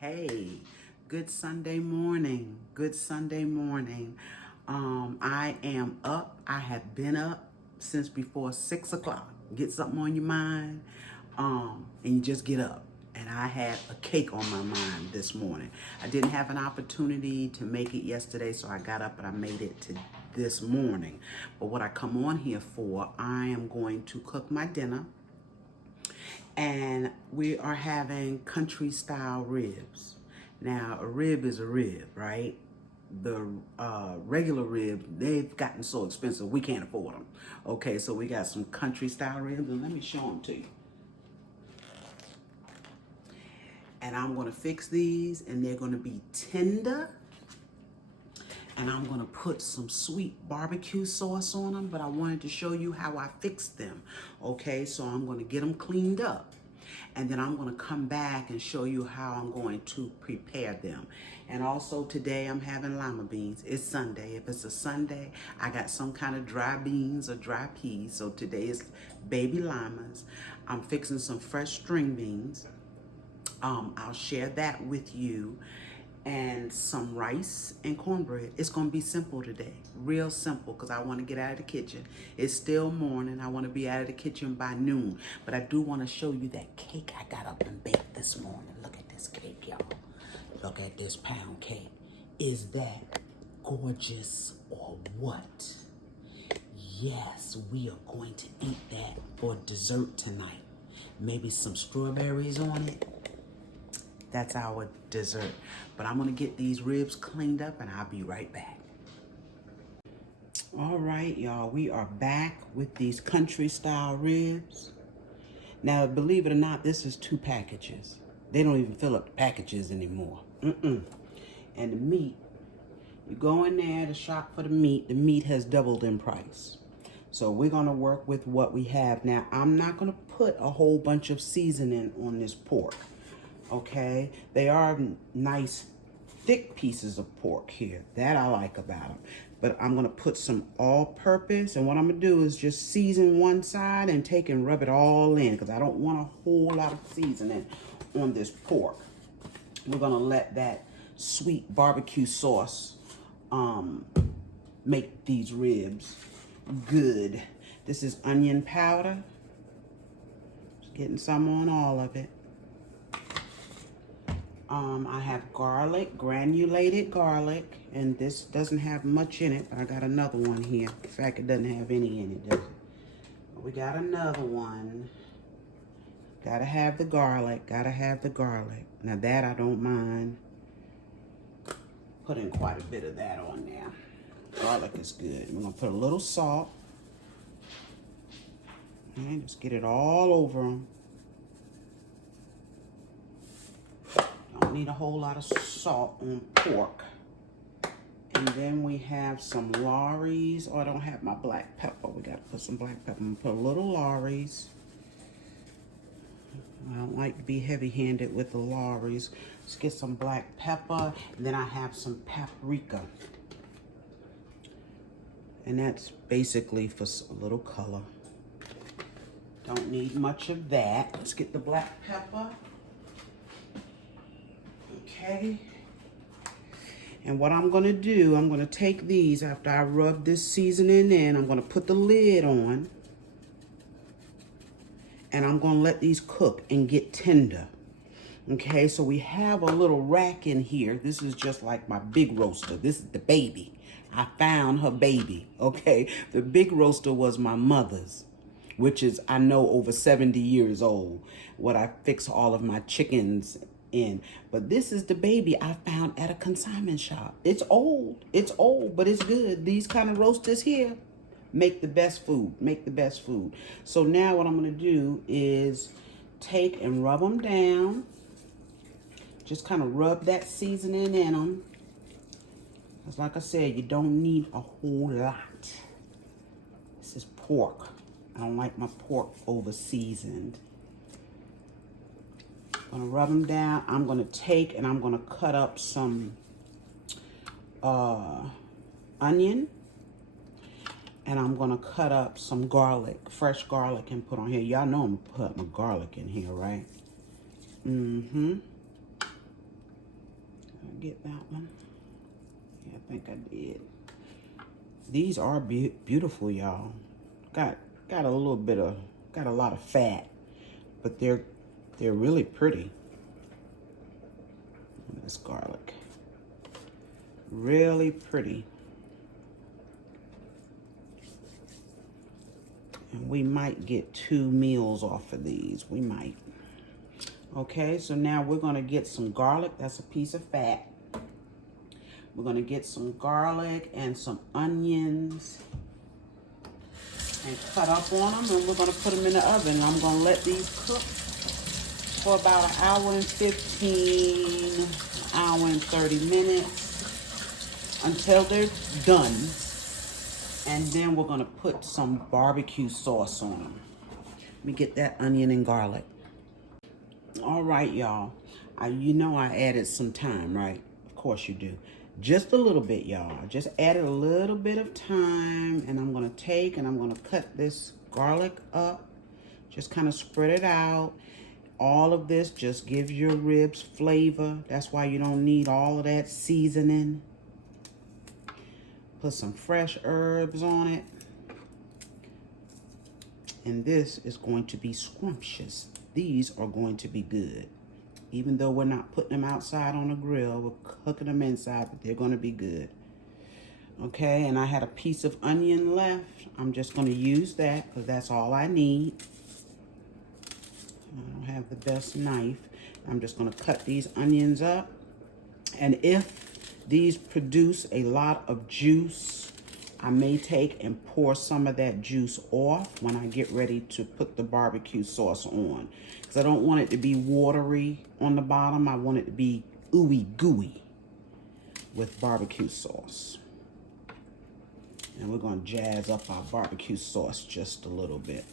Hey, good Sunday morning. Good Sunday morning. I am up. I have been up since before 6 o'clock. Get something on your mind, and you just get up. And I had a cake on my mind this morning. I didn't have an opportunity to make it yesterday, so I got up and I made it to this morning. But what I come on here for, I am going to cook my dinner. And we are having country style ribs. Now, a rib is a rib, right? The regular ribs, they've gotten so expensive, we can't afford them. Okay, so we got some country style ribs, and let me show them to you. And I'm gonna fix these, and they're gonna be tender. And I'm gonna put some sweet barbecue sauce on them, but I wanted to show you how I fixed them. Okay, so I'm gonna get them cleaned up. And then I'm gonna come back and show you how I'm going to prepare them. And also today I'm having lima beans. It's Sunday. If it's a Sunday, I got some kind of dry beans or dry peas. So today is baby limas. I'm fixing some fresh string beans. I'll share that with you. And some rice and cornbread. It's gonna be simple today, real simple, because I want to get out of the kitchen. It's still morning. I want to be out of the kitchen by noon, but I do want to show you that cake I got up and baked this morning. Look at this cake, y'all. Look at this pound cake. Is that gorgeous or what? Yes, we are going to eat that for dessert tonight. Maybe some strawberries on it. That's our dessert. But I'm gonna get these ribs cleaned up and I'll be right back. All right, y'all, we are back with these country style ribs. Now, believe it or not, this is 2 packages. They don't even fill up the packages anymore. And the meat, you go in there to shop for the meat has doubled in price. So we're gonna work with what we have. Now, I'm not gonna put a whole bunch of seasoning on this pork. Okay, they are nice thick pieces of pork here that I like about them, but I'm gonna put some all-purpose, and what I'm gonna do is just season one side and take and rub it all in, because I don't want a whole lot of seasoning on this pork. We're gonna let that sweet barbecue sauce make these ribs good. This is onion powder. Just getting some on all of it. I have garlic, granulated garlic, and this doesn't have much in it, but I got another one here. In fact, it doesn't have any in it, does it? But we got another one. Gotta have the garlic, gotta have the garlic. Now that I don't mind putting quite a bit of that on there. Garlic is good. We're gonna put a little salt. And just get it all over them. Don't need a whole lot of salt on pork. And then we have some Lawry's. Oh, I don't have my black pepper. We gotta put some black pepper. I'm gonna put a little Lawry's. I don't like to be heavy-handed with the Lawry's. Let's get some black pepper. And then I have some paprika. And that's basically for a little color. Don't need much of that. Let's get the black pepper. Okay. And what I'm gonna do, I'm gonna take these after I rub this seasoning in, I'm gonna put the lid on, and I'm gonna let these cook and get tender. Okay, so we have a little rack in here. This is just like my big roaster. This is the baby. I found her baby, okay? The big roaster was my mother's, which is, I know, over 70 years old, what I fix all of my chickens in. But this is the baby I found at a consignment shop. It's old, but it's good. These kind of roasters here make the best food, So now what I'm gonna do is take and rub them down. Just kind of rub that seasoning in them. Because like I said, you don't need a whole lot. This is pork. I don't like my pork over seasoned. I'm gonna rub them down. I'm gonna take and I'm gonna cut up some onion. And I'm gonna cut up some garlic, fresh garlic, and put on here. Y'all know I'm gonna put my garlic in here, right? get that one? Yeah, I think I did. These are beautiful, y'all. Got a little bit of, got a lot of fat, but they're really pretty. This garlic, really pretty. And we might get 2 meals off of these. We might. Okay, so now we're gonna get some garlic. That's a piece of fat. We're gonna get some garlic and some onions and cut up on them, and we're gonna put them in the oven. I'm gonna let these cook for about an hour and 15, hour and 30 minutes until they're done. And then we're gonna put some barbecue sauce on them. Let me get that onion and garlic. All right, y'all. You know I added some thyme, right? Of course you do. Just a little bit, y'all. I just added a little bit of thyme, and I'm gonna take and I'm gonna cut this garlic up. Just kind of spread it out. All of this just gives your ribs flavor. That's why you don't need all of that seasoning. Put some fresh herbs on it. And this is going to be scrumptious. These are going to be good. Even though we're not putting them outside on the grill, we're cooking them inside, but they're going to be good. Okay, and I had a piece of onion left. I'm just going to use that because that's all I need. I don't have the best knife. I'm just going to cut these onions up. And if these produce a lot of juice, I may take and pour some of that juice off when I get ready to put the barbecue sauce on. Because I don't want it to be watery on the bottom. I want it to be ooey gooey with barbecue sauce. And we're going to jazz up our barbecue sauce just a little bit.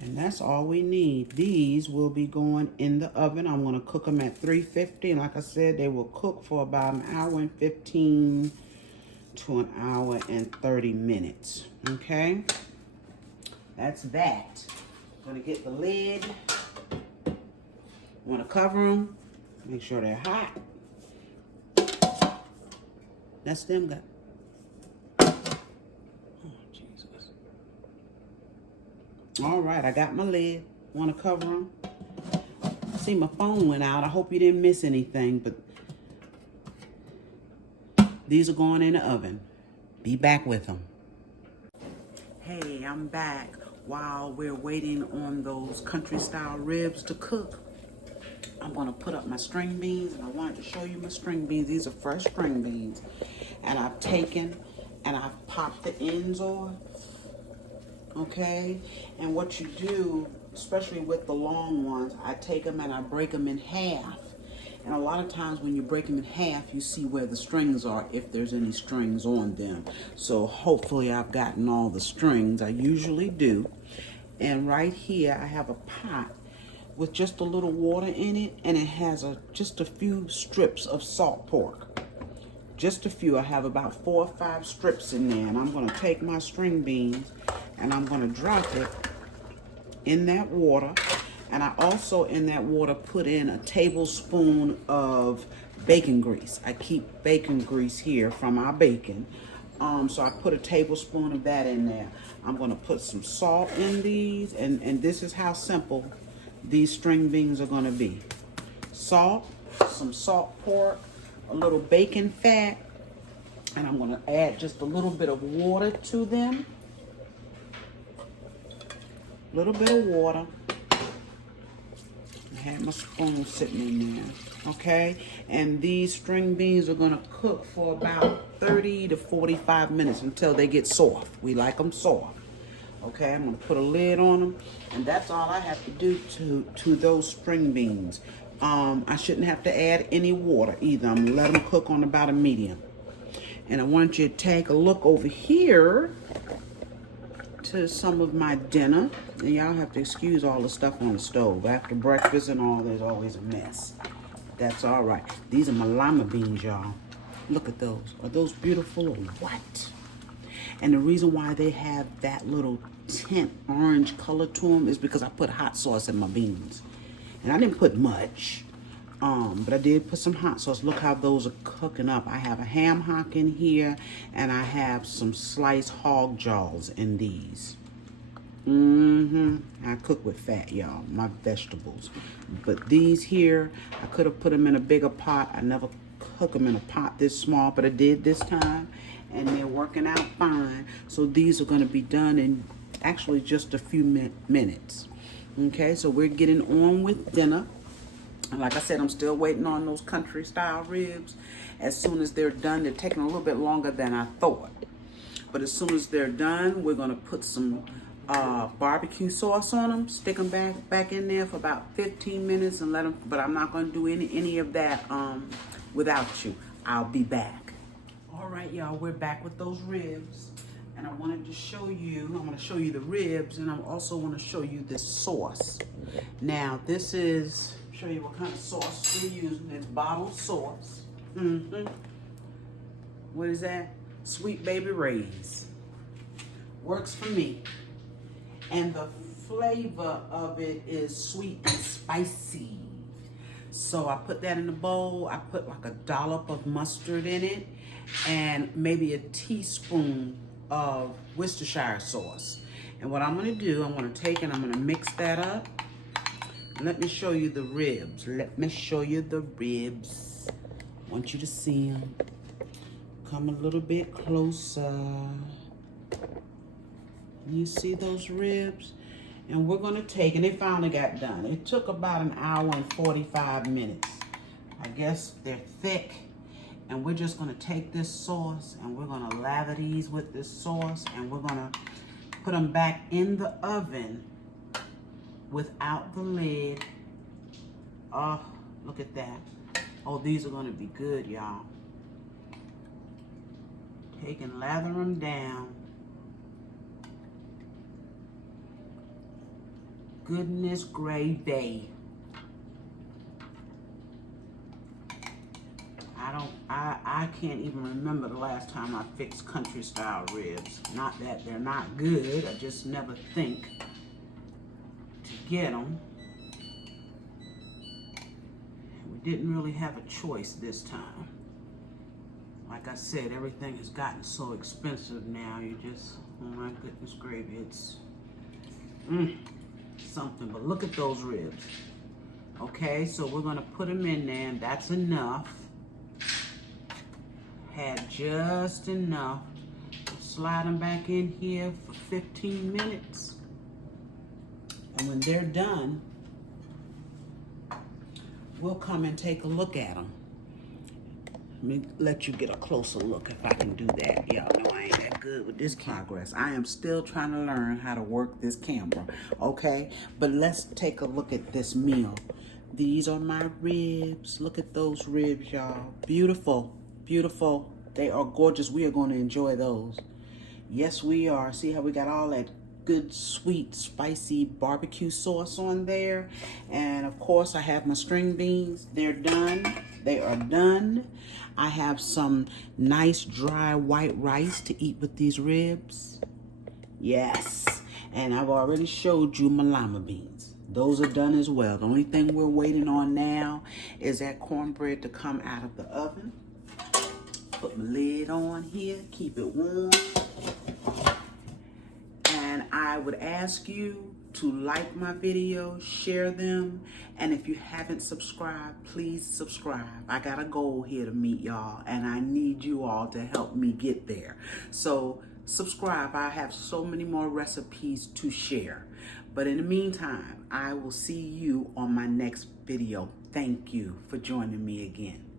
And that's all we need. These will be going in the oven. I'm going to cook them at 350. And like I said, they will cook for about an hour and 15 to an hour and 30 minutes. Okay? That's that. I'm going to get the lid. Want to cover them. Make sure they're hot. That's them, guys. All right, I got my lid. Want to cover them? See, my phone went out. I hope you didn't miss anything, but these are going in the oven. Be back with them. Hey, I'm back. While we're waiting on those country style ribs to cook, I'm going to put up my string beans, and I wanted to show you my string beans. These are fresh string beans, and I've taken and I've popped the ends off. Okay, and what you do, especially with the long ones, I take them and I break them in half. And a lot of times when you break them in half, you see where the strings are, if there's any strings on them. So hopefully I've gotten all the strings. I usually do. And right here I have a pot with just a little water in it, and it has just a few strips of salt pork. Just a few. I have about 4 or 5 strips in there, and I'm going to take my string beans and I'm going to drop it in that water. And I also in that water put in a tablespoon of bacon grease. I keep bacon grease here from our bacon. So I put a tablespoon of that in there. I'm going to put some salt in these, and this is how simple these string beans are going to be. Salt, some salt pork, a little bacon fat, and I'm going to add just a little bit of water to them. A little bit of water. I had my spoon sitting in there. Okay, and these string beans are going to cook for about 30 to 45 minutes until they get soft. We like them soft. Okay, I'm going to put a lid on them, and that's all I have to do to those string beans. I shouldn't have to add any water either. I'm going to let them cook on about a medium. And I want you to take a look over here to some of my dinner. And y'all have to excuse all the stuff on the stove. After breakfast and all, there's always a mess. That's all right. These are my lima beans, y'all. Look at those. Are those beautiful or what? And the reason why they have that little tint orange color to them is because I put hot sauce in my beans. And I didn't put much. But I did put some hot sauce. Look how those are cooking up. I have a ham hock in here, and I have some sliced hog jaws in these. I cook with fat, y'all, my vegetables. But these here, I could have put them in a bigger pot. I never cook them in a pot this small, but I did this time, and they're working out fine. So these are going to be done in actually just a few minutes. Okay, so we're getting on with dinner. And like I said, I'm still waiting on those country style ribs. As soon as they're done, they're taking a little bit longer than I thought. But as soon as they're done, we're gonna put some barbecue sauce on them, stick them back in there for about 15 minutes and let them, but I'm not gonna do any of that without you. I'll be back. All right, y'all, we're back with those ribs. And I wanted to show you, I'm gonna show you the ribs, and I also wanna show you this sauce. Now, this is, show you what kind of sauce we're using. It's bottled sauce. What is that? Sweet Baby Ray's. Works for me. And the flavor of it is sweet and spicy. So I put that in a bowl. I put like a dollop of mustard in it and maybe a teaspoon of Worcestershire sauce. And what I'm gonna do, I'm gonna take and I'm gonna mix that up. Let me show you the ribs. Let me show you the ribs. I want you to see them. Come a little bit closer. You see those ribs? And we're gonna take, and they finally got done. It took about an hour and 45 minutes. I guess they're thick. And we're just gonna take this sauce and we're gonna lather these with this sauce, and we're gonna put them back in the oven without the lid. Oh, look at that. Oh, these are gonna be good, y'all. Take and lather them down. Goodness gravy. I can't even remember the last time I fixed country style ribs. Not that they're not good, I just never think to get them. We didn't really have a choice this time. Like I said, everything has gotten so expensive now. You just, oh my goodness gravy, it's something. But look at those ribs. Okay, so we're gonna put them in there, and that's enough. Had just enough. Slide them back in here for 15 minutes. And when they're done, we'll come and take a look at them. Let me let you get a closer look if I can do that. Y'all know I ain't that good with this progress. I am still trying to learn how to work this camera, okay? But let's take a look at this meal. These are my ribs. Look at those ribs, y'all. Beautiful, beautiful. They are gorgeous. We are going to enjoy those. Yes, we are. See how we got all that good, sweet, spicy barbecue sauce on there. And of course, I have my string beans. They're done. They are done. I have some nice dry white rice to eat with these ribs. Yes. And I've already showed you my lima beans. Those are done as well. The only thing we're waiting on now is that cornbread to come out of the oven. Put my lid on here, keep it warm. And I would ask you to like my videos, share them, and if you haven't subscribed, please subscribe. I got a goal here to meet y'all, and I need you all to help me get there. So subscribe. I have so many more recipes to share. But in the meantime, I will see you on my next video. Thank you for joining me again.